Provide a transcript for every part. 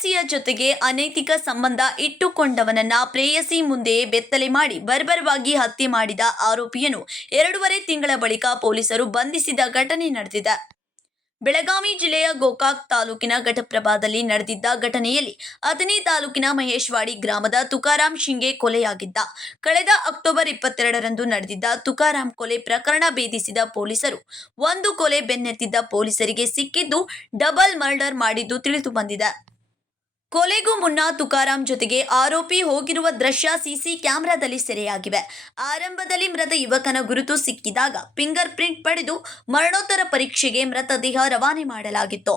ಪ್ರೇಯಸಿಯ ಜೊತೆಗೆ ಅನೈತಿಕ ಸಂಬಂಧ ಇಟ್ಟುಕೊಂಡವನನ್ನ ಪ್ರೇಯಸಿ ಮುಂದೆಯೇ ಬೆತ್ತಲೆ ಮಾಡಿ ಬರ್ಬರವಾಗಿ ಹತ್ಯೆ ಮಾಡಿದ ಆರೋಪಿಯನ್ನು ಎರಡೂವರೆ ತಿಂಗಳ ಬಳಿಕ ಪೊಲೀಸರು ಬಂಧಿಸಿದ ಘಟನೆ ನಡೆದಿದೆ. ಬೆಳಗಾವಿ ಜಿಲ್ಲೆಯ ಗೋಕಾಕ್ ತಾಲೂಕಿನ ಘಟಪ್ರಭಾದಲ್ಲಿ ನಡೆದಿದ್ದ ಘಟನೆಯಲ್ಲಿ ಅಥಣಿ ತಾಲೂಕಿನ ಮಹೇಶ್ವಾಡಿ ಗ್ರಾಮದ ತುಕಾರಾಂ ಶಿಂಗೆ ಕೊಲೆಯಾಗಿದ್ದ. ಕಳೆದ ಅಕ್ಟೋಬರ್ ಇಪ್ಪತ್ತೆರಡರಂದು ನಡೆದಿದ್ದ ತುಕಾರಾಂ ಕೊಲೆ ಪ್ರಕರಣ ಭೇದಿಸಿದ ಪೊಲೀಸರು ಒಂದು ಕೊಲೆ ಬೆನ್ನೆತ್ತಿದ್ದ ಪೊಲೀಸರಿಗೆ ಸಿಕ್ಕಿದ್ದು ಡಬಲ್ ಮರ್ಡರ್ ಮಾಡಿದ್ದು ತಿಳಿದು ಬಂದಿದೆ. ಕೊಲೆಗೂ ಮುನ್ನ ತುಕಾರಾಂ ಜೊತೆಗೆ ಆರೋಪಿ ಹೋಗಿರುವ ದೃಶ್ಯ ಸಿಸಿ ಕ್ಯಾಮೆರಾದಲ್ಲಿ ಸೆರೆಯಾಗಿವೆ. ಆರಂಭದಲ್ಲಿ ಮೃತ ಯುವಕನ ಗುರುತು ಸಿಕ್ಕಿದಾಗ ಫಿಂಗರ್ ಪ್ರಿಂಟ್ ಪಡೆದು ಮರಣೋತ್ತರ ಪರೀಕ್ಷೆಗೆ ಮೃತದೇಹ ರವಾನೆ ಮಾಡಲಾಗಿತ್ತು.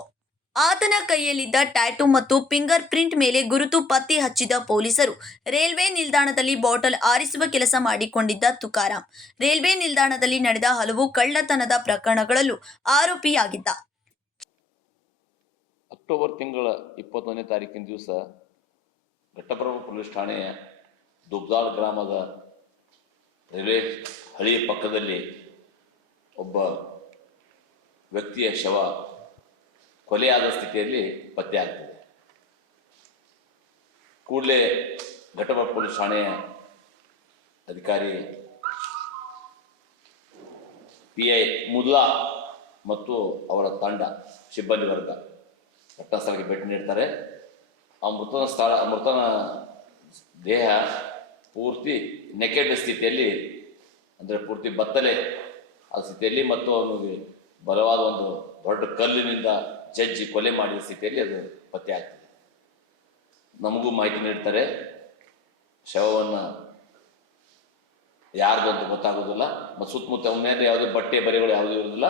ಆತನ ಕೈಯಲ್ಲಿದ್ದ ಟ್ಯಾಟೂ ಮತ್ತು ಫಿಂಗರ್ ಪ್ರಿಂಟ್ ಮೇಲೆ ಗುರುತು ಪತ್ತೆ ಹಚ್ಚಿದ ಪೊಲೀಸರು ರೈಲ್ವೆ ನಿಲ್ದಾಣದಲ್ಲಿ ಬಾಟಲ್ ಆರಿಸುವ ಕೆಲಸ ಮಾಡಿಕೊಂಡಿದ್ದ ತುಕಾರಾಂ ರೈಲ್ವೆ ನಿಲ್ದಾಣದಲ್ಲಿ ನಡೆದ ಹಲವು ಕಳ್ಳತನದ ಪ್ರಕರಣಗಳಲ್ಲೂ ಆರೋಪಿಯಾಗಿದ್ದ. ಅಕ್ಟೋಬರ್ ತಿಂಗಳ ಇಪ್ಪತ್ತೊಂದನೇ ತಾರೀಕಿನ ದಿವಸ ಘಟ್ಟಪ್ರಭು ಪೊಲೀಸ್ ಠಾಣೆಯ ದುಬ್ದಾಳ್ ಗ್ರಾಮದ ರೈಲ್ವೆ ಹಳಿಯ ಪಕ್ಕದಲ್ಲಿ ಒಬ್ಬ ವ್ಯಕ್ತಿಯ ಶವ ಕೊಲೆಯಾದ ಸ್ಥಿತಿಯಲ್ಲಿ ಪತ್ತೆಯಾಗ್ತದೆ ಕೂಡಲೇ ಘಟ್ಟಪ್ರಭು ಪೊಲೀಸ್ ಠಾಣೆಯ ಅಧಿಕಾರಿ ಪಿ ಐ ಮುಲ್ಲಾ ಮತ್ತು ಅವರ ತಂಡ, ಸಿಬ್ಬಂದಿ ವರ್ಗ ಘಟನಾ ಸ್ಥಳಕ್ಕೆ ಭೇಟಿ ನೀಡ್ತಾರೆ. ಆ ಮೃತನ ಸ್ಥಳ ಮೃತನ ದೇಹ ಪೂರ್ತಿ ನೆಕೆಡ್ ಸ್ಥಿತಿಯಲ್ಲಿ, ಅಂದರೆ ಪೂರ್ತಿ ಬತ್ತಲೆ ಆ ಸ್ಥಿತಿಯಲ್ಲಿ ಮತ್ತು ಅವನಿಗೆ ಬಲವಾದ ಒಂದು ದೊಡ್ಡ ಕಲ್ಲಿನಿಂದ ಜಜ್ಜಿ ಕೊಲೆ ಮಾಡಿದ ಸ್ಥಿತಿಯಲ್ಲಿ ಅದು ಪತ್ತೆ ಆಗ್ತದೆ. ನಮಗೂ ಮಾಹಿತಿ ನೀಡ್ತಾರೆ. ಶವವನ್ನು ಯಾರ್ದು ಅಂತ ಗೊತ್ತಾಗೋದಿಲ್ಲ. ಮತ್ತು ಸುತ್ತಮುತ್ತ ಅವನ ಯಾವುದೇ ಬಟ್ಟೆ, ಬರೆಗಳು ಯಾವುದೂ ಇರೋದಿಲ್ಲ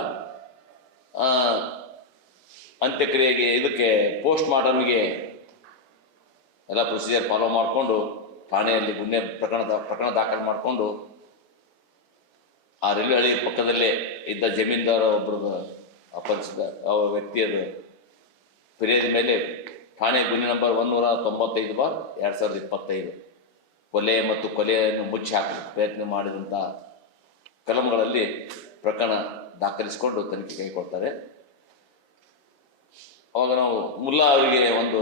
ಅಂತ್ಯಕ್ರಿಯೆಗೆ ಇದಕ್ಕೆ ಪೋಸ್ಟ್ ಮಾರ್ಟಮ್ಗೆ ಎಲ್ಲ ಪ್ರೊಸೀಜರ್ ಫಾಲೋ ಮಾಡಿಕೊಂಡು ಠಾಣೆಯಲ್ಲಿ ಗುನ್ನೆ ಪ್ರಕರಣ ಪ್ರಕರಣ ದಾಖಲು ಮಾಡಿಕೊಂಡು ಆ ರೈಲ್ವೆ ಹಳಿ ಪಕ್ಕದಲ್ಲೇ ಇದ್ದ ಜಮೀನ್ದಾರ ಒಬ್ಬರು ಅಪರಿಚಿತ ಅವರ ವ್ಯಕ್ತಿಯದು ಫಿರಿಯಾದ ಮೇಲೆ ಠಾಣೆ ಗುನ್ನೆ ನಂಬರ್ ಒಂದೂರ ತೊಂಬತ್ತೈದು ಬಾರ್ ಎರಡು ಸಾವಿರದ ಇಪ್ಪತ್ತೈದು ಕೊಲೆ ಮತ್ತು ಕೊಲೆಯನ್ನು ಮುಚ್ಚಿ ಹಾಕಲು ಪ್ರಯತ್ನ ಮಾಡಿದಂಥ ಕಲಂಗಳಲ್ಲಿ ಪ್ರಕರಣ ದಾಖಲಿಸಿಕೊಂಡು ತನಿಖೆ ಕೈಗೊಳ್ತಾರೆ ಅವಾಗ ನಾವು ಮುಲ್ಲಾ ಅವರಿಗೆ ಒಂದು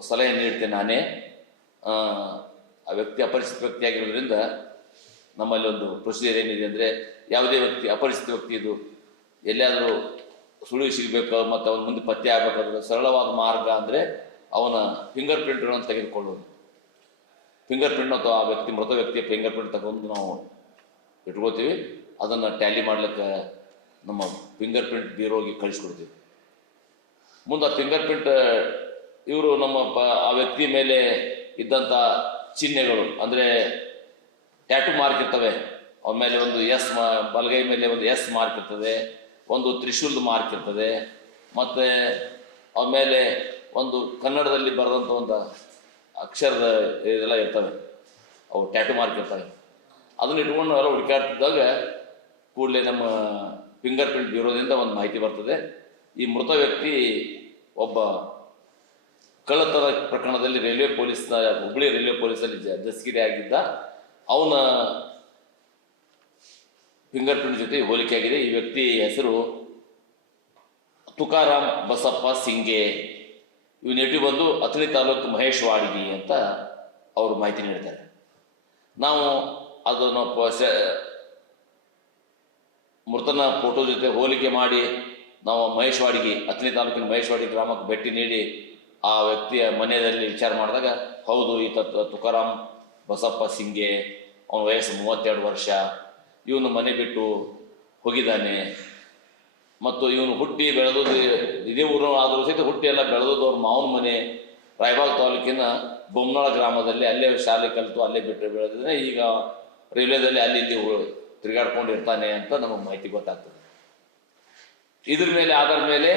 ಸಲಹೆ ನೀಡ್ತೇನೆ ನಾನೇ. ಆ, ವ್ಯಕ್ತಿ ಅಪರಿಚಿತ ವ್ಯಕ್ತಿಯಾಗಿರೋದ್ರಿಂದ ನಮ್ಮಲ್ಲಿ ಒಂದು ಪ್ರೊಸೀಜರ್ ಏನಿದೆ ಅಂದರೆ ಯಾವುದೇ ವ್ಯಕ್ತಿ ಅಪರಿಚಿತ ವ್ಯಕ್ತಿ ಇದು ಎಲ್ಲಿಯಾದರೂ ಸುಳಿವು ಸಿಗಬೇಕು ಮತ್ತು ಅವನ ಮುಂದೆ ಪತ್ತೆ ಆಗಬೇಕಾದ್ರೆ ಸರಳವಾದ ಮಾರ್ಗ ಅಂದರೆ ಅವನ ಫಿಂಗರ್ ಪ್ರಿಂಟ್ಗಳನ್ನು ತೆಗೆದುಕೊಳ್ಳೋದು. ಫಿಂಗರ್ ಪ್ರಿಂಟ್ ಅಥವಾ ಆ ವ್ಯಕ್ತಿ ಮೃತ ವ್ಯಕ್ತಿಯ ಫಿಂಗರ್ ಪ್ರಿಂಟ್ ತಗೊಂಡು ನಾವು ಇಟ್ಕೋತೀವಿ. ಅದನ್ನು ಟ್ಯಾಲಿ ಮಾಡ್ಲಿಕ್ಕೆ ನಮ್ಮ ಫಿಂಗರ್ ಪ್ರಿಂಟ್ ಬೀರೋಗಿ ಕಳಿಸ್ಕೊಡ್ತೀವಿ. ಮುಂದೆ ಫಿಂಗರ್ ಪ್ರಿಂಟ್ ಇವರು ನಮ್ಮ ಆ ವ್ಯಕ್ತಿ ಮೇಲೆ ಇದ್ದಂಥ ಚಿಹ್ನೆಗಳು, ಅಂದರೆ ಟ್ಯಾಟು ಮಾರ್ಕ್ ಇರ್ತವೆ. ಅವ್ರ ಮೇಲೆ ಒಂದು ಎಸ್ ಮಾ, ಬಲಗೈ ಮೇಲೆ ಒಂದು ಎಸ್ ಮಾರ್ಕ್ ಇರ್ತದೆ, ಒಂದು ತ್ರಿಶೂಲ್ದ ಮಾರ್ಕ್ ಇರ್ತದೆ, ಮತ್ತು ಆಮೇಲೆ ಮೇಲೆ ಒಂದು ಕನ್ನಡದಲ್ಲಿ ಬರೆದಂಥ ಒಂದು ಅಕ್ಷರದ ಇದೆಲ್ಲ ಇರ್ತವೆ. ಅವು ಟ್ಯಾಟು ಮಾರ್ಕ್ ಇರ್ತವೆ. ಅದನ್ನ ಇಟ್ಕೊಂಡು ನಾವೆಲ್ಲ ಹುಡುಕಾಡ್ತಿದ್ದಾಗ ಕೂಡಲೇ ನಮ್ಮ ಫಿಂಗರ್ ಪ್ರಿಂಟ್ ಬ್ಯೂರೋದಿಂದ ಒಂದು ಮಾಹಿತಿ ಬರ್ತದೆ. ಈ ಮೃತ ವ್ಯಕ್ತಿ ಒಬ್ಬ ಕಳ್ಳತನ ಪ್ರಕರಣದಲ್ಲಿ ರೈಲ್ವೆ ಪೊಲೀಸ್ನ, ಹುಬ್ಬಳ್ಳಿ ರೈಲ್ವೆ ಪೊಲೀಸಲ್ಲಿ ಜ ದಸ್ಗಿರಿ ಆಗಿದ್ದ. ಅವನ ಫಿಂಗರ್ ಪ್ರಿಂಟ್ ಜೊತೆ ಹೋಲಿಕೆ ಆಗಿದೆ. ಈ ವ್ಯಕ್ತಿ ಹೆಸರು ತುಕಾರಾಮ್ ಬಸಪ್ಪ ಸಿಂಗೆ. ಇವ್ ಎಟ್ಟಿ ಬಂದು ಅಥಣಿ ತಾಲೂಕು ಮಹೇಶ್ವಾಡಿಗಿ ಅಂತ ಅವರು ಮಾಹಿತಿ ನೀಡಿದ್ದಾರೆ ನಾವು ಅದನ್ನು ಮೃತನ ಫೋಟೋ ಜೊತೆ ಹೋಲಿಕೆ ಮಾಡಿ ನಾವು ಮಹೇಶ್ವಾಡಿಗೆ ಅತ್ಲಿ ತಾಲೂಕಿನ ಮಹೇಶ್ವಾಡಿ ಗ್ರಾಮಕ್ಕೆ ಭೇಟಿ ನೀಡಿ ಆ ವ್ಯಕ್ತಿಯ ಮನೆಯಲ್ಲಿ ವಿಚಾರ ಮಾಡಿದಾಗ, ಹೌದು ಈತ ತುಕಾರಾಮ್ ಬಸಪ್ಪ ಸಿಂಗೆ, ಅವನ ವಯಸ್ಸು ಮೂವತ್ತೆರಡು ವರ್ಷ, ಇವನು ಮನೆ ಬಿಟ್ಟು ಹೋಗಿದ್ದಾನೆ. ಮತ್ತು ಇವನು ಹುಟ್ಟಿ ಬೆಳೆದದ್ದು, ಇದೇ ಊರು ಆದರೂ ಸಹಿತ ಹುಟ್ಟಿ ಎಲ್ಲ ಬೆಳೆದದ್ದು ಅವ್ರ ಮಾವನ ಮನೆ, ರಾಯಬಾಗ್ ತಾಲೂಕಿನ ಬೊಮ್ಮನಾಳ ಗ್ರಾಮದಲ್ಲಿ, ಅಲ್ಲೇ ಶಾಲೆ ಕಲಿತು ಅಲ್ಲೇ ಬಿಟ್ಟು ಬೆಳೆದಿದ್ದಾನೆ. ಈಗ ರೈಲ್ವೆದಲ್ಲಿ ಅಲ್ಲಿ ಇಲ್ಲಿ ತಿರುಗಾಡ್ಕೊಂಡಿರ್ತಾನೆ ತಿರುಗಾಡ್ಕೊಂಡು ಅಂತ ನಮಗೆ ಮಾಹಿತಿ ಗೊತ್ತಾಗ್ತದೆ. ಇದ್ರ ಮೇಲೆ ಆಧಾರ ಮೇಲೆ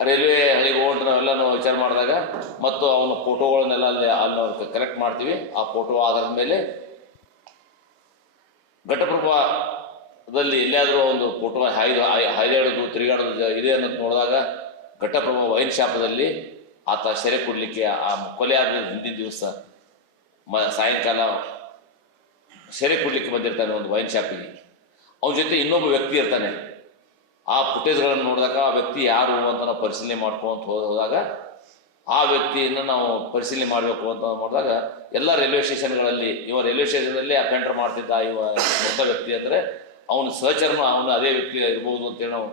ರೈಲ್ವೆ ಹಳಿಗೆ ನಾವೆಲ್ಲ ನಾವು ವಿಚಾರ ಮಾಡಿದಾಗ ಮತ್ತು ಅವನ ಫೋಟೋಗಳನ್ನೆಲ್ಲ ಅಲ್ಲಿ ಅಲ್ಲಿ ನಾವು ಕಲೆಕ್ಟ್ ಮಾಡ್ತೀವಿ. ಆ ಫೋಟೋ ಆಧಾರದ ಮೇಲೆ ಘಟಪ್ರಭಾದಲ್ಲಿ ಎಲ್ಲಿಯಾದರೂ ಒಂದು ಫೋಟೋ ಹಾಯ್ದು ಹಾಯ್- ಹಾಯ್ದಾಡೋದು ತಿರುಗಾಡೋದು ಇದೆ ಅನ್ನೋದು ನೋಡಿದಾಗ ಘಟಪ್ರಭಾ ವೈನ್ ಶಾಪದಲ್ಲಿ ಆತ ಸೆರೆ ಕೊಡಲಿಕ್ಕೆ ಆ ಕೊಲೆ ಆದ ಹಿಂದಿನ ದಿವಸ ಮ ಸಾಯಂಕಾಲ ಸೆರೆ ಕೊಡಲಿಕ್ಕೆ ಬಂದಿರ್ತಾನೆ ಒಂದು ವೈನ್ ಶಾಪಿಗೆ. ಅವನ ಜೊತೆ ಇನ್ನೊಬ್ಬ ವ್ಯಕ್ತಿ ಇರ್ತಾನೆ. ಆ ಫುಟೇಜ್ಗಳನ್ನು ನೋಡಿದಾಗ ಆ ವ್ಯಕ್ತಿ ಯಾರು ಅಂತ ನಾವು ಪರಿಶೀಲನೆ ಮಾಡ್ಕೊಂತ ಹೋದ ಹೋದಾಗ ಆ ವ್ಯಕ್ತಿಯನ್ನು ನಾವು ಪರಿಶೀಲನೆ ಮಾಡಬೇಕು ಅಂತ ಮಾಡಿದಾಗ ಎಲ್ಲ ರೈಲ್ವೆ ಸ್ಟೇಷನ್ಗಳಲ್ಲಿ ಇವ ರೈಲ್ವೆ ಸ್ಟೇಷನ್ನಲ್ಲಿ ಅಟೆಂಡರ್ ಮಾಡ್ತಿದ್ದ ಇವ ಮೊತ್ತ ವ್ಯಕ್ತಿ ಅಂದರೆ ಅವನ ಸಹಚರನು ಅವನು ಅದೇ ವ್ಯಕ್ತಿ ಇರ್ಬೋದು ಅಂತೇಳಿ ನಾವು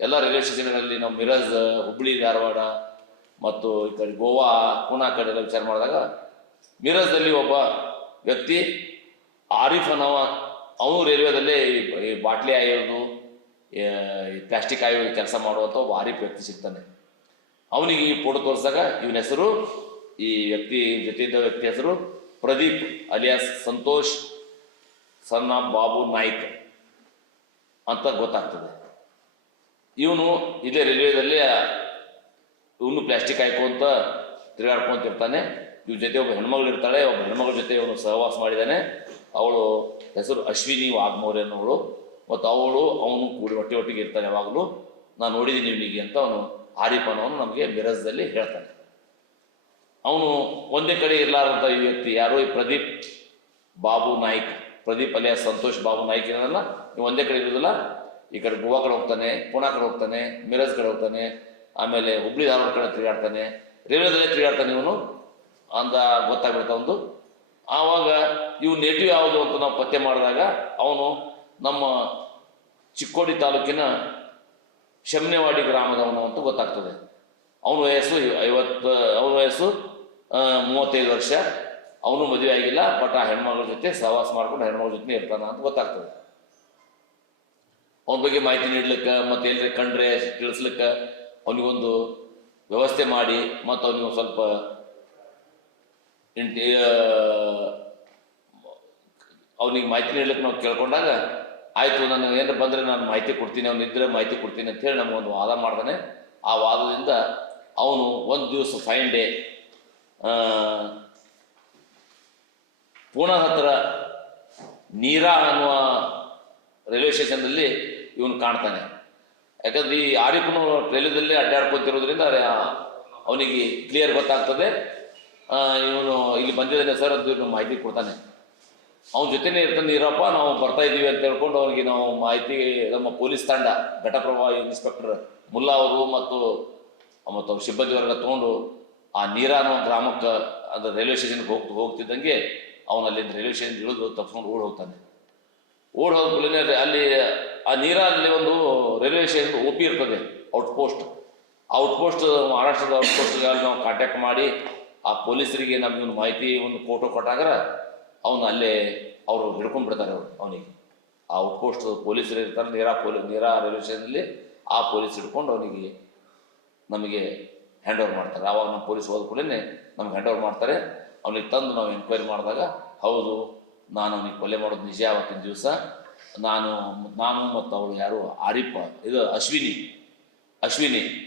ಎಲ್ಲ ರೈಲ್ವೆ ಸ್ಟೇಷನ್ಗಳಲ್ಲಿ ನಾವು ಮಿರಜ್ ಹುಬ್ಳಿ ಧಾರವಾಡ ಮತ್ತು ಈ ಕಡೆ ಗೋವಾ ಪೂನಾ ಕಡೆ ಎಲ್ಲ ವಿಚಾರ ಮಾಡಿದಾಗ ಮಿರಜ್ದಲ್ಲಿ ಒಬ್ಬ ವ್ಯಕ್ತಿ ಆರಿಫ್ ಅನ್ನವ, ಅವನು ರೈಲ್ವೆದಲ್ಲೇ ಈ- ಬಾಟ್ಲಿ ಈ ಪ್ಲಾಸ್ಟಿಕ್ ಆಯೋಗ ಕೆಲಸ ಮಾಡುವಂಥ ಒಬ್ಬ ಆರಿಫ್ ವ್ಯಕ್ತಿ ಸಿಗ್ತಾನೆ. ಅವನಿಗೆ ಈ ಫೋಟೋ ತೋರಿಸಿದಾಗ ಇವನ ಹೆಸರು, ಈ ವ್ಯಕ್ತಿ ಜೊತೆ ಇದ್ದ ವ್ಯಕ್ತಿ ಹೆಸರು ಪ್ರದೀಪ್ ಅಲಿಯಾಸ್ ಸಂತೋಷ್ ಸಣ್ಣ ಬಾಬು ನಾಯ್ಕ್ ಅಂತ ಗೊತ್ತಾಗ್ತದೆ. ಇವನು ಇದೇ ರೈಲ್ವೆದಲ್ಲಿ, ಇವನು ಪ್ಲಾಸ್ಟಿಕ್ ಅಂತ ತಿರುಗಾಡ್ಕೊಂತಿರ್ತಾನೆ. ಇವ್ರ ಜೊತೆ ಒಬ್ಬ ಹೆಣ್ಮಗಳು ಇರ್ತಾಳೆ, ಒಬ್ಬ ಹೆಣ್ಮಗಳ ಜೊತೆ ಇವನು ಸಹವಾಸ ಮಾಡಿದ್ದಾನೆ ಅವಳು ಹೆಸರು ಅಶ್ವಿನಿ ವಾಗ್ಮೌರ್ಯ ಅನ್ನೋಳು ಮತ್ತು ಅವಳು ಅವನು ಕೂಡಿ ಹೊಟ್ಟೆ ಒಟ್ಟಿಗೆ ಇರ್ತಾನೆ ಯಾವಾಗಲೂ. ನಾನು ನೋಡಿದ್ದೀನಿ ಇವನಿಗೆ ಅಂತ ಅವನು ಆರಿಪನವನ್ನು ನಮಗೆ ಮಿರಜ್ದಲ್ಲಿ ಹೇಳ್ತಾನೆ. ಅವನು ಒಂದೇ ಕಡೆ ಇರಲಾರಂಥ ಈ ವ್ಯಕ್ತಿ ಯಾರು ಈ ಪ್ರದೀಪ್ ಬಾಬು ನಾಯ್ಕ್. ಪ್ರದೀಪ್ ಅಲಿಯ ಸಂತೋಷ್ ಬಾಬು ನಾಯ್ಕ ಏನಲ್ಲ ನೀವು ಒಂದೇ ಕಡೆ ಇರೋದಿಲ್ಲ ಈ ಕಡೆ ಗೋವಾ ಕಡೆ ಹೋಗ್ತಾನೆ, ಪುಣಾ ಕಡೆ ಹೋಗ್ತಾನೆ, ಮಿರಜ್ ಕಡೆ ಹೋಗ್ತಾನೆ, ಆಮೇಲೆ ಹುಬ್ಳಿ ಧಾರವಾಡ ಕಡೆ ತಿರುಗಾಡ್ತಾನೆ ರೈಲ್ವೆದಲ್ಲೇ ತಿರುಗಾಡ್ತಾನೆ ಇವನು. ಅಂತ ಗೊತ್ತಾಗ್ಬಿಡ್ತಾವಂದು ಆವಾಗ ಇವು ನೇಟಿವ್ ಯಾವುದು ಅಂತ ನಾವು ಪತ್ತೆ ಮಾಡಿದಾಗ ಅವನು ನಮ್ಮ ಚಿಕ್ಕೋಡಿ ತಾಲೂಕಿನ ಶಮ್ನೆವಾಡಿ ಗ್ರಾಮದವನು ಅಂತ ಗೊತ್ತಾಗ್ತದೆ. ಅವನ ವಯಸ್ಸು ಐವತ್ತು, ಅವನ ವಯಸ್ಸು ಮೂವತ್ತೈದು ವರ್ಷ. ಅವನು ಮದುವೆ ಆಗಿಲ್ಲ, ಬಟ್ ಆ ಹೆಣ್ಮಗಳ ಜೊತೆ ಸಹವಾಸ ಮಾಡ್ಕೊಂಡು ಹೆಣ್ಮಗಳ ಜೊತೆ ಇರ್ತಾನ ಅಂತ ಗೊತ್ತಾಗ್ತದೆ. ಅವನ ಬಗ್ಗೆ ಮಾಹಿತಿ ನೀಡ್ಲಿಕ್ಕೆ ಮತ್ತೆ ಎಲ್ಲರೇ ಕಂಡ್ರೆ ತಿಳಿಸ್ಲಿಕ್ಕೆ ಅವನಿಗೊಂದು ವ್ಯವಸ್ಥೆ ಮಾಡಿ, ಮತ್ತು ಅವನಿಗೆ ಸ್ವಲ್ಪ ಅವನಿಗೆ ಮಾಹಿತಿ ನೀಡ್ಲಿಕ್ಕೆ ನಾವು ಕೇಳ್ಕೊಂಡಾಗ ಆಯಿತು ನಾನು ಏನು ಬಂದರೆ ನಾನು ಮಾಹಿತಿ ಕೊಡ್ತೀನಿ, ಅವ್ನು ಇದ್ರೆ ಮಾಹಿತಿ ಕೊಡ್ತೀನಿ ಅಂತ ಹೇಳಿ ನಮಗೊಂದು ವಾದ ಮಾಡ್ದಾನೆ. ಆ ವಾದದಿಂದ ಅವನು ಒಂದು ದಿವಸ ಫೈನ್ ಡೇ ಪೂನಾ ಹತ್ರ ನೀರಾ ಅನ್ನುವ ರೈಲ್ವೆ ಸ್ಟೇಷನ್ದಲ್ಲಿ ಇವನು ಕಾಣ್ತಾನೆ. ಯಾಕಂದ್ರೆ ಈ ಆರಿಫನು ರೈಲ್ವೆದಲ್ಲಿ ಅಡ್ಡಾಡ್ಕೊತಿರೋದ್ರಿಂದ ಅವನಿಗೆ ಕ್ಲಿಯರ್ ಗೊತ್ತಾಗ್ತದೆ. ಇವನು ಇಲ್ಲಿ ಬಂದಿದ್ದಾನೆ ಸರ್ ಅಂತ ಇವನು ಮಾಹಿತಿ ಕೊಡ್ತಾನೆ. ಅವನ ಜೊತೆನೇ ಇರ್ತಾನೆ, ಇರಪ್ಪ, ನಾವು ಬರ್ತಾ ಇದ್ದೀವಿ ಅಂತ ಹೇಳ್ಕೊಂಡು ಅವ್ರಿಗೆ ನಾವು ಮಾಹಿತಿ, ನಮ್ಮ ಪೊಲೀಸ್ ತಂಡ, ಘಟಪ್ರಭಾ ಇನ್ಸ್ಪೆಕ್ಟರ್ ಮುಲ್ಲಾ ಅವರು ಮತ್ತು ಮತ್ತು ಅವ್ರ ಸಿಬ್ಬಂದಿ ವರ್ಗ ತೊಗೊಂಡು ಆ ನೀರಾ ಗ್ರಾಮಕ್ಕೆ ಅದು ರೈಲ್ವೆ ಸ್ಟೇಷನ್ಗೆ ಹೋಗ್ ಹೋಗ್ತಿದ್ದಂಗೆ ಅವನು ಅಲ್ಲಿಂದ ರೈಲ್ವೆ ಸ್ಟೇಷನ್ ಇಳಿದು ತಪ್ಪಿಸ್ಕೊಂಡು ಓಡ್ ಹೋಗ್ತಾನೆ. ಓಡ್ ಹೋದ ಕೂಡಲೇ ಅಲ್ಲಿ ಆ ನೀರಲ್ಲಿ ಒಂದು ರೈಲ್ವೆ ಸ್ಟೇಷನ್ ಒ ಪಿ ಇರ್ತದೆ ಔಟ್ ಪೋಸ್ಟ್ ಔಟ್ ಪೋಸ್ಟ್ ಮಹಾರಾಷ್ಟ್ರದ ಔಟ್ ಅಲ್ಲಿ ನಾವು ಕಾಂಟ್ಯಾಕ್ಟ್ ಮಾಡಿ ಆ ಪೊಲೀಸರಿಗೆ ನಮ್ಗೆ ಒಂದು ಮಾಹಿತಿ, ಒಂದು ಫೋಟೋ ಕೊಟ್ಟಾಗ ಅವನು ಅಲ್ಲೇ ಅವರು ಹಿಡ್ಕೊಂಡ್ಬಿಡ್ತಾರೆ ಅವರು ಅವನಿಗೆ. ಆ ಔಟ್ ಪೋಸ್ಟ್ ಪೊಲೀಸರು ಇರ್ತಾರೆ, ನೀರಾ ಪೊಲೀಸ್ ನೀರಾ ರೈಲ್ವೆ ಸ್ಟೇಷನಲ್ಲಿ ಆ ಪೊಲೀಸ್ ಹಿಡ್ಕೊಂಡು ಅವನಿಗೆ ನಮಗೆ ಹ್ಯಾಂಡ್ ಓವರ್ ಮಾಡ್ತಾರೆ. ಆವಾಗ ನಮ್ಮ ಪೊಲೀಸ್ ಹೋದ ಕೂಡಲೇ ನಮ್ಗೆ ಹ್ಯಾಂಡ್ ಓವರ್ ಮಾಡ್ತಾರೆ. ಅವನಿಗೆ ತಂದು ನಾವು ಎಂಕ್ವೈರಿ ಮಾಡಿದಾಗ, ಹೌದು, ನಾನು ಅವನಿಗೆ ಕೊಲೆ ಮಾಡೋದು ನಿಜ ಆವತ್ತಿನ ದಿವಸ. ನಾನು ನಾನು ಮತ್ತು ಅವಳು ಯಾರು? ಆರಿಪ್ಪ ಇದು ಅಶ್ವಿನಿ. ಅಶ್ವಿನಿ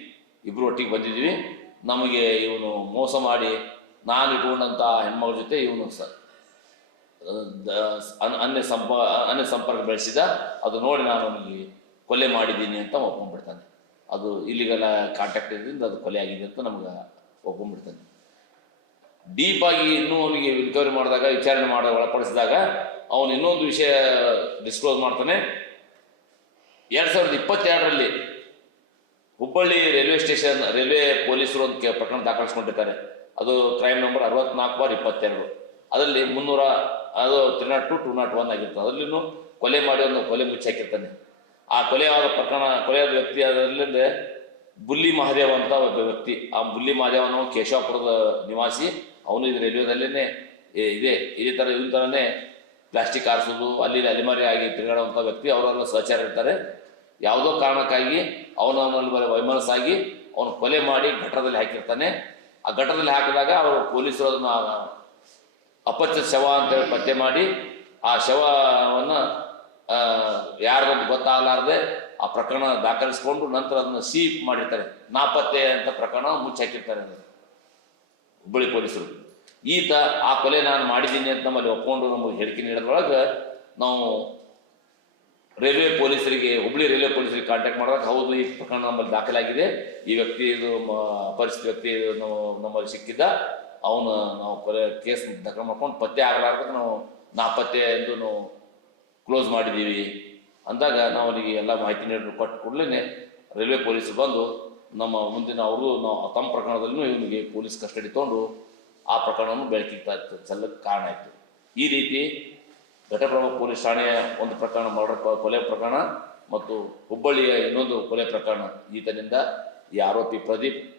ಇಬ್ಬರು ಒಟ್ಟಿಗೆ ಬಂದಿದ್ದೀವಿ. ನಮಗೆ ಇವನು ಮೋಸ ಮಾಡಿ, ನಾನು ಇಟ್ಕೊಂಡಂಥ ಹೆಣ್ಮಗಳ ಜೊತೆ ಇವನು ಸ ದ- ಅನ್- ಅನ್ಯ ಸಂಪ, ಅನ್ಯ ಸಂಪರ್ಕ ಬೆಳೆಸಿದ ಅದು ನೋಡಿ ನಾನು ಅವನಿಗೆ ಕೊಲೆ ಮಾಡಿದ್ದೀನಿ ಅಂತ ಒಪ್ಕೊಂಡ್ಬಿಡ್ತಾನೆ. ಅದು ಇಲ್ಲಿಗೆಲ್ಲ ಕಾಂಟ್ಯಾಕ್ಟ್ ಇದ್ದಿಂದ ಅದು ಕೊಲೆ ಆಗಿದೆ ಅಂತ ನಮ್ಗೆ ಒಪ್ಕೊಂಡ್ಬಿಡ್ತಾನೆ. ಡೀಪ್ ಆಗಿ ಇನ್ನೂ ಅವನಿಗೆ ರಿಕವರಿ ಮಾಡಿದಾಗ, ವಿಚಾರಣೆ ಮಾಡ, ಒಳಪಡಿಸಿದಾಗ ಅವನು ಇನ್ನೊಂದು ವಿಷಯ ಡಿಸ್ಕ್ಲೋಸ್ ಮಾಡ್ತಾನೆ. ಎರಡು ಸಾವಿರದ ಇಪ್ಪತ್ತೆರಡರಲ್ಲಿ ಹುಬ್ಬಳ್ಳಿ ರೈಲ್ವೆ ಸ್ಟೇಷನ್, ರೈಲ್ವೆ ಪೊಲೀಸರು ಒಂದು ಪ್ರಕರಣ ದಾಖಲಿಸ್ಕೊಂಡಿರ್ತಾರೆ. ಅದು ಕ್ರೈಮ್ ನಂಬರ್ ಅರವತ್ನಾಲ್ಕು ಬಾರ್ ಇಪ್ಪತ್ತೆರಡು. ಅದರಲ್ಲಿ ಮುನ್ನೂರ ಅದು three nought two two nought one ಆಗಿರ್ತದೆ. ಅದರಲ್ಲಿನೂ ಕೊಲೆ ಮಾಡಿ ಒಂದು ಕೊಲೆ ಮುಚ್ಚಿ ಹಾಕಿರ್ತಾನೆ. ಆ ಕೊಲೆಯಾದ ಪ್ರಕರಣ ಕೊಲೆಯಾದ ವ್ಯಕ್ತಿ ಅದರಲ್ಲಿಂದ ಬುಲ್ಲಿ ಮಹಾದೇವ ಅಂತ ಒಬ್ಬ ವ್ಯಕ್ತಿ. ಆ ಬುಲ್ಲಿ ಮಹಾದೇವ ಕೇಶವಪುರದ ನಿವಾಸಿ. ಅವನು ಇದು ರೈಲ್ವೆದಲ್ಲೇ ಇದೆ, ಇದೇ ಥರ ಇವನ ಥರನೇ ಪ್ಲಾಸ್ಟಿಕ್ ಆರಿಸೋದು, ಅಲ್ಲಿ ಅಲಿಮಾರಿ ಆಗಿ ತಿರುಗಾಡುವಂಥ ವ್ಯಕ್ತಿ ಅವರೆಲ್ಲ ಸಹಚಾರ ಇರ್ತಾರೆ. ಯಾವುದೋ ಕಾರಣಕ್ಕಾಗಿ ಅವನಲ್ಲಿ ಬರೀ ವೈಮನಸ್ಸಾಗಿ ಅವನು ಕೊಲೆ ಮಾಡಿ ಘಟ್ಟದಲ್ಲಿ ಹಾಕಿರ್ತಾನೆ. ಆ ಘಟ್ಟದಲ್ಲಿ ಹಾಕಿದಾಗ ಅವರು ಪೊಲೀಸರು ಅದನ್ನ ಅಪಚ್ಯ ಶವ ಅಂತೇಳಿ ಪತ್ತೆ ಮಾಡಿ, ಆ ಶವವನ್ನು ಯಾರ್ದಂತ ಗೊತ್ತಾಗಲಾರದೆ ಆ ಪ್ರಕರಣ ದಾಖಲಿಸ್ಕೊಂಡು ನಂತರ ಅದನ್ನ ಸಿ ಮಾಡಿರ್ತಾರೆ. ನಾಪತ್ತೆ ಅಂತ ಪ್ರಕರಣ ಮುಚ್ಚಾಕಿರ್ತಾರೆ. ಹುಬ್ಬಳ್ಳಿ ಪೊಲೀಸರು. ಈತ ಆ ಕೊಲೆ ನಾನು ಮಾಡಿದ್ದೀನಿ ಅಂತ ನಮ್ಮಲ್ಲಿ ಒಪ್ಕೊಂಡು ನಮಗೆ ಹೇಳಿಕೆ ನೀಡೋದ್ರೊಳಗೆ ನಾವು ರೈಲ್ವೆ ಪೊಲೀಸರಿಗೆ, ಹುಬ್ಬಳ್ಳಿ ರೈಲ್ವೆ ಪೊಲೀಸರಿಗೆ ಕಾಂಟ್ಯಾಕ್ಟ್ ಮಾಡಿದಾಗ ಹೌದು, ಈ ಪ್ರಕರಣ ನಮ್ಮಲ್ಲಿ ದಾಖಲಾಗಿದೆ. ಈ ವ್ಯಕ್ತಿ ಇದು ಪರಿಸ್ಥಿತಿ ವ್ಯಕ್ತಿ ನಮ್ಮಲ್ಲಿ ಸಿಕ್ಕಿದ್ದ ಅವನು ನಾವು ಕೊಲೆ ಕೇಸ್ ದಾಖಲು ಮಾಡ್ಕೊಂಡು ಪತ್ತೆ ಆಗಲಾರ್ದಕ್ಕೆ ನಾವು ನಾಪತ್ತೆ ಎಂದು ನಾವು ಕ್ಲೋಸ್ ಮಾಡಿದ್ದೀವಿ. ಅಂದಾಗ ನಾವು ಅವನಿಗೆ ಎಲ್ಲ ಮಾಹಿತಿ ನೀಡಿದ್ರು. ಕೊಟ್ಟ ಕೂಡಲೇ ರೈಲ್ವೆ ಪೊಲೀಸರು ಬಂದು ನಮ್ಮ ಮುಂದಿನ ಅವರು ನಾವು ತಮ್ಮ ಪ್ರಕರಣದಲ್ಲೂ ಇವನಿಗೆ ಪೊಲೀಸ್ ಕಸ್ಟಡಿ ತೊಗೊಂಡು ಆ ಪ್ರಕರಣವನ್ನು ಬೆಳಕಿಗೆ ತ- ಚೆಲ್ಲಕ್ಕೆ ಕಾರಣ ಆಯಿತು. ಈ ರೀತಿ ಘಟಪ್ರಭ ಪೊಲೀಸ್ ಠಾಣೆಯ ಒಂದು ಪ್ರಕರಣ, ಮರ್ಡರ್ ಕೊಲೆ ಪ್ರಕರಣ ಮತ್ತು ಹುಬ್ಬಳ್ಳಿಯ ಇನ್ನೊಂದು ಕೊಲೆ ಪ್ರಕರಣ. ಈತನಿಂದ ಈ ಆರೋಪಿ ಪ್ರದೀಪ್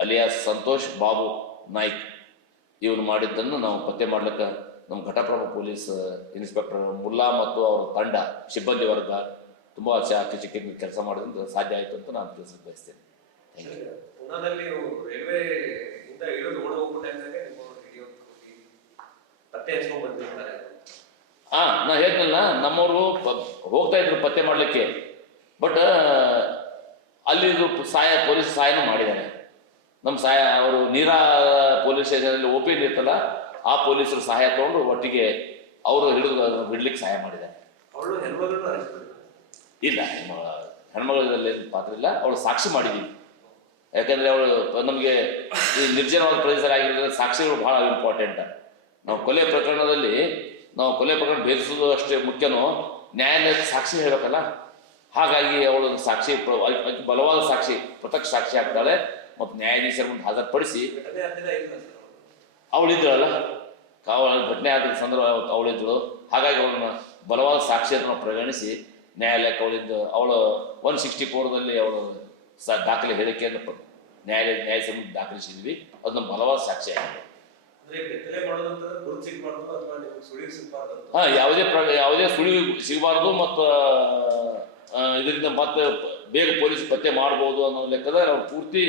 ಅಲಿಯಾಸ್ ಸಂತೋಷ್, ಬಾಬು ನಾಯ್ಕ್ ಇವರು ಮಾಡಿದ್ದನ್ನು ನಾವು ಪತ್ತೆ ಮಾಡ್ಲಿಕ್ಕೆ ನಮ್ಮ ಘಟಪ್ರಭ ಪೊಲೀಸ್ ಇನ್ಸ್ಪೆಕ್ಟರ್ ಮುಲ್ಲಾ ಮತ್ತು ಅವರ ತಂಡ ಸಿಬ್ಬಂದಿ ವರ್ಗ ತುಂಬ ಚಿಕ್ಕ ಕೆಲಸ ಮಾಡೋದ್ರಿಂದ ಸಾಧ್ಯ ಆಯಿತು ಅಂತ ನಾನು ತಿಳಿಸಿ ಬಯಸ್ತೇನೆ. ಹಾ ನಾ ಹೇಳ್ತೇನಲ್ಲ ನಮ್ಮವರು ಹೋಗ್ತಾ ಇದ್ರು ಪತ್ತೆ ಮಾಡಲಿಕ್ಕೆ ಬಟ್ ಅಲ್ಲಿ ಸಹಾಯ ಪೊಲೀಸ್ ಸಹಾಯನೂ ಮಾಡಿದ್ದಾರೆ. ನಮ್ಮ ಸಹಾಯ ಅವರು ನೀರಾ ಪೊಲೀಸ್ ಸ್ಟೇಷನಲ್ಲಿ ಒ ಪಿ ಇರ್ತಲ್ಲ ಆ ಪೊಲೀಸರು ಸಹಾಯ ತಗೊಂಡು ಒಟ್ಟಿಗೆ ಅವರು ಹಿಡಿದು ಅದನ್ನು ಬಿಡ್ಲಿಕ್ಕೆ ಸಹಾಯ ಮಾಡಿದ್ದಾರೆ. ಇಲ್ಲ ಹೆಣ್ಮಗಳಲ್ಲಿ ಪಾತ್ರ ಇಲ್ಲ ಅವಳು ಸಾಕ್ಷಿ ಮಾಡಿದ್ವಿ. ಯಾಕಂದ್ರೆ ಅವಳು ನಮಗೆ ಈ ನಿರ್ಜನವಾದ ಪ್ರದೇಶದಲ್ಲಾಗಿರೋದ್ರಿಂದ ಸಾಕ್ಷಿಗಳು ಬಹಳ ಇಂಪಾರ್ಟೆಂಟ್ ನಾವು ಕೊಲೆ ಪ್ರಕರಣದಲ್ಲಿ ನಾವು ಕೊಲೆ ಪ್ರಕರಣ ಭೇದಿಸೋದು ಅಷ್ಟೇ ಮುಖ್ಯನೋ ನ್ಯಾಯಾಲಯದ ಸಾಕ್ಷಿ ಹೇಳಬೇಕಲ್ಲ. ಹಾಗಾಗಿ ಅವಳು ಸಾಕ್ಷಿ ಬಲವಾದ ಸಾಕ್ಷಿ ಪೃಥಕ್ ಸಾಕ್ಷಿ ಆಗ್ತಾಳೆ. ಮತ್ತು ನ್ಯಾಯಾಧೀಶರ ಮುಂದೆ ಹಾಜರುಪಡಿಸಿ. ಅವಳಿದ್ದಳಲ್ಲ ಕಾವಲ ಘಟನೆ ಆದ ಸಂದರ್ಭ ಅವಳಿದ್ರು ಅವಳಿದ್ದಳು ಹಾಗಾಗಿ ಅವಳನ್ನ ಬಲವಾದ ಸಾಕ್ಷಿಯನ್ನು ಪ್ರಗಣಿಸಿ ನ್ಯಾಯಾಲಯಕ್ಕೆ ಅವಳಿದ್ದು ಅವಳು ಒನ್ ಸಿಕ್ಸ್ಟಿ ಫೋರ್ದಲ್ಲಿ ಅವಳು ಸ ದಾಖಲೆ ಹೇಳಿಕೆಯನ್ನು ನ್ಯಾಯಾಲಯ ನ್ಯಾಯ ಸಮಿತಿ ದಾಖಲಿಸಿದ್ವಿ. ಅದು ನಮ್ಮ ಬಲವಾದ ಸಾಕ್ಷಿ ಆಗಿದೆ. ಹಾಂ ಯಾವುದೇ ಪ್ರ ಯಾವುದೇ ಸುಳಿವು ಸಿಗಬಾರ್ದು ಮತ್ತು ಇದರಿಂದ ಮತ್ತೆ ಬೇಗ ಪೊಲೀಸ್ ಪತ್ತೆ ಮಾಡ್ಬೋದು ಅನ್ನೋ ಲೆಕ್ಕದ ನಾವು ಪೂರ್ತಿ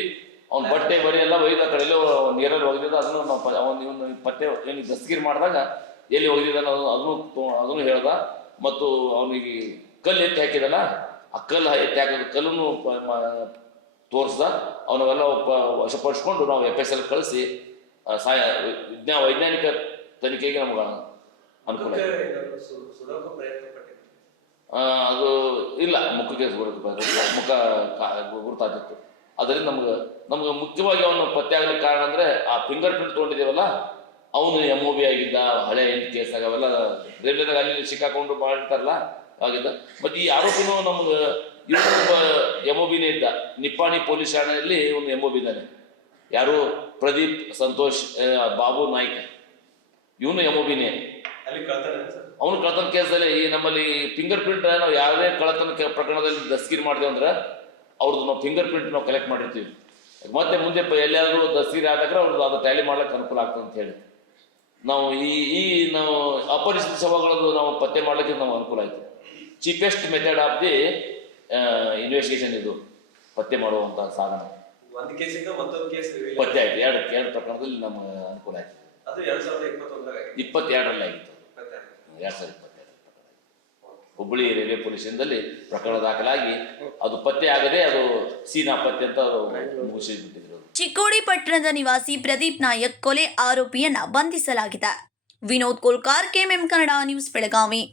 ಅವ್ನ ಬಟ್ಟೆ ಬರಿ ಎಲ್ಲ ಒಯ್ದ ಆ ಕಡೆ ಎಲ್ಲೋ ನೀರಲ್ಲಿ ಒಗೆದಿದ್ದ ಅದನ್ನು ಅವನ ಅವ್ನು ಇವನು ಪತ್ತೆ ಏನು ದಸ್ತಗಿರಿ ಮಾಡಿದಾಗ ಎಲ್ಲಿ ಒಗೆದಿದ್ದಾನ ಅದನ್ನು ಅದನ್ನು ಹೇಳ್ದ. ಮತ್ತು ಅವನಿಗೆ ಕಲ್ಲು ಎತ್ತಿ ಹಾಕಿದಲ್ಲ ಆ ಕಲ್ಲು ಎತ್ತಿ ಹಾಕಿದ ಕಲ್ಲನ್ನು ಮ- ತೋರಿಸ್ದ. ಅವನವೆಲ್ಲ ವಶಪಡಿಸ್ಕೊಂಡು ನಾವು ಎಫ್ ಎಸ್ ಎಲ್ ಕಳಿಸಿ ಸಾಯ ವಿಜ್ಞಾ ವೈಜ್ಞಾನಿಕ ತನಿಖೆಗೆ ನಮ್ಗೆ ಅನುಕೂಲ ಅದು ಇಲ್ಲ. ಮುಖಕ್ಕೆ ಮುಖ ಗುರುತಾಗಿತ್ತು ಅದರಿಂದ ನಮ್ಗೆ ನಮ್ಗೆ ಮುಖ್ಯವಾಗಿ ಅವನು ಪತ್ತೆ ಆಗ್ಲಿಕ್ಕೆ ಕಾರಣ ಅಂದ್ರೆ ಆ ಫಿಂಗರ್ ಪ್ರಿಂಟ್ ತೊಗೊಂಡಿದ್ದೀವಲ್ಲ ಅವನು ಎಂ ಒ ಬಿ ಆಗಿದ್ದ ಹಳೆ ಎಂಟು ಕೇಸ್ ಆಗವೆಲ್ಲ ರೈಲ್ವೆದಾಗ ಅಲ್ಲಿ ಸಿಕ್ಕಾಕೊಂಡು ಮಾಡಿರ್ತಾರಲ್ಲ ಆಗಿದ್ದ ಮತ್ತೆ ಈ ಆರೋಪಿನೂ ನಮ್ಗೆ ಇವತ್ತು ಎಂ ಒ ಬಿನೇ ಇದ್ದ. ನಿಪ್ಪಾಣಿ ಪೊಲೀಸ್ ಠಾಣೆಯಲ್ಲಿ ಒಂದು ಎಂ ಒ ಬಿ ಇದ್ದಾನೆ. ಯಾರು? ಪ್ರದೀಪ್ ಸಂತೋಷ್ ಬಾಬು ನಾಯ್ಕ. ಇವನು ಎಂ ಒ ಬಿನೇ ಅಲ್ಲಿ ಕಳ್ತಾನೆ ಸರ್? ಅವನು ಕಳತನ ಕೇಸಲ್ಲಿ ಈ ನಮ್ಮಲ್ಲಿ ಫಿಂಗರ್ ಪ್ರಿಂಟ್ ನಾವು ಯಾವುದೇ ಕಳತನ ಪ್ರಕರಣದಲ್ಲಿ ದಸ್ಗಿರಿ ಮಾಡಿದೆ ಅಂದ್ರೆ ಅವ್ರದ್ದು ನಾವು ಫಿಂಗರ್ ಪ್ರಿಂಟ್ ನಾವು ಕಲೆಕ್ಟ್ ಮಾಡಿರ್ತೀವಿ. ಮತ್ತೆ ಮುಂದೆ ಎಲ್ಲಿಯಾದರೂ ದಸ್ಗಿರಿ ಆದಾಗ ಅವ್ರದ್ದು ಅದು ಟ್ಯಾಲಿ ಮಾಡ್ಲಿಕ್ಕೆ ಅನುಕೂಲ ಆಗ್ತದೆ ಅಂತ ಹೇಳಿ. ನಾವು ಈ ಈ ನಾವು ಅಪರಿಚಿತ ಶವಗಳದ್ದು ನಾವು ಪತ್ತೆ ಮಾಡ್ಲಿಕ್ಕೆ ನಾವು ಅನುಕೂಲ ಆಯಿತು. Cheapest method of the investigation ಇದು. ಪತ್ತೆ ಮಾಡುವಂಥ ಸಾಧನ. ಒಂದು ಕೇಸಿಂದ ಮತ್ತೊಂದು ಕೇಸ್ ಪತ್ತೆ ಆಯ್ತು. ಎರಡು ಎರಡು ಪ್ರಕರಣದಲ್ಲಿ ನಮ್ಗೆ ಅನುಕೂಲ ಆಯ್ತು. ಅದು ಎರಡ್ ಸಾವಿರದ ಇಪ್ಪತ್ತೆರಡರಲ್ಲಿ ಆಗಿತ್ತು ಎರಡ್ ಸಾವಿರದ ಇಪ್ಪತ್ತೆರಡು ಹುಬ್ಬಳ್ಳಿ ರೈಲ್ವೆ ಪೊಲೀಸರಿಂದಲೇ ಪ್ರಕರಣ ದಾಖಲಾಗಿ ಅದು ಪತ್ತೆ ಆಗದೆ ಅದು ಸೀನಾ ಪತ್ತೆ ಅಂತ ಮುಗಿಸಿಬಿಟ್ಟಿದ್ರು. ಚಿಕ್ಕೋಡಿ ಪಟ್ಟಣದ ನಿವಾಸಿ ಪ್ರದೀಪ್ ನಾಯಕ್ ಕೊಲೆ ಆರೋಪಿಯನ್ನ ಬಂಧಿಸಲಾಗಿದೆ. Vinod Kolkar, KMM Kannada news Belagavi.